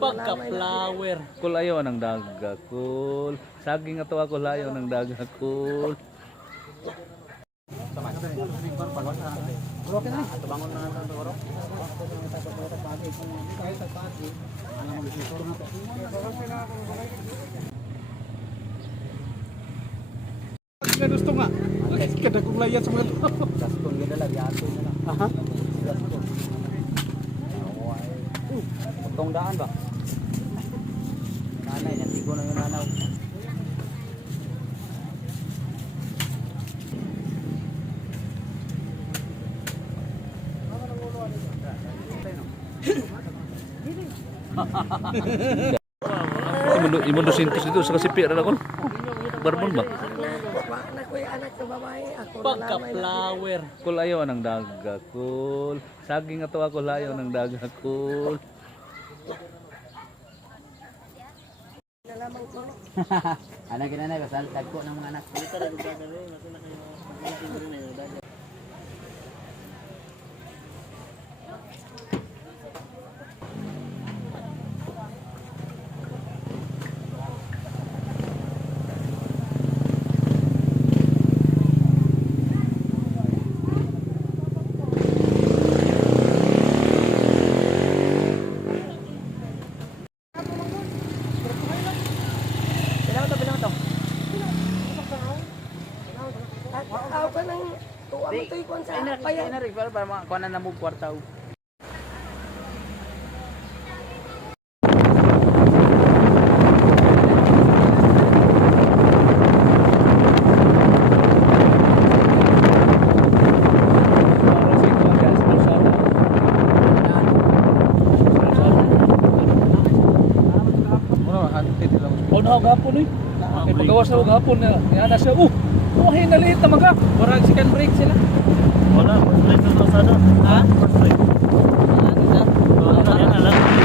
Pagka-flower. Kul ayaw ng daga, kul. Saging ato ako layo ng daga, kul. Gusto nga. Kada kong layan sa mga tao. Gaspon ganda lang, yato na lang. Aha. Gaspon. Utong daan ba? Nanay, natigo na yung nanaw. Imo 200 dito sa kasipi ra kon. Barbon ba? Anak ko yung anak sa babae. Ako Pagka-flower. Kul ayaw ng daga, kul. Saging ato ako layo ng daga, kul. nalaman ko. Anak kinanay, kasal tagko ng mga anak. Ako ka nang tuwa mo ito yung sa payan. Ay, para makuha na mo kwarta. Oh, na gapon eh. May pagawas na gapon na. Yana siya. Buhay na liit na mga. Parang second break sila. Wala, first ride na sa sana. Ha? First ride. Ano na? Yan na lang.